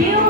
build